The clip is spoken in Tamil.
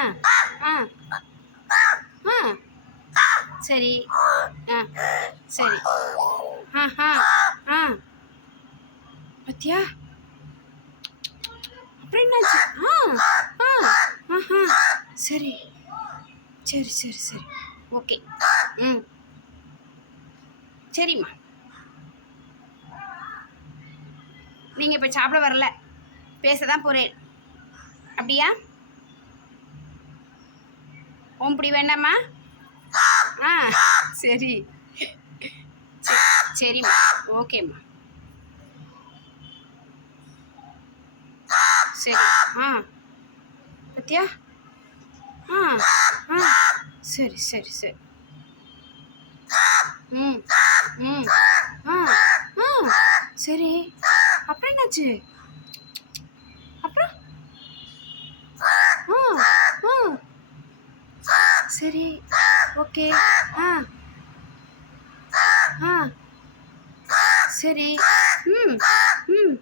ஆ ஆ. சரி. ஆ சரி. ஆ ஆ ஆ. பத்தியா? அப்புறம் என்னாச்சு? ஆ ஆ ஆஹா சரி. சரி சரி சரி. ஓகே. ம். சரிம்மா. நீங்கள் இப்போ சாப்பிட வரல. பேச தான் போகிறேன் அப்படியா? ஓம்புடி வேண்டாமா? ஆ சரி. சரி, சரிம்மா. ஓகேம்மா. சரி ஆ. பத்தியா? ஆ ஆ. சரி சரி சரி. ம் ம். ஆ ஆ. சரி. அப்புறம் என்னாச்சு அப்புறம் ஆ ஆ சரி. ஓகே. ஆ. ஆ. சரி. ம். ம்.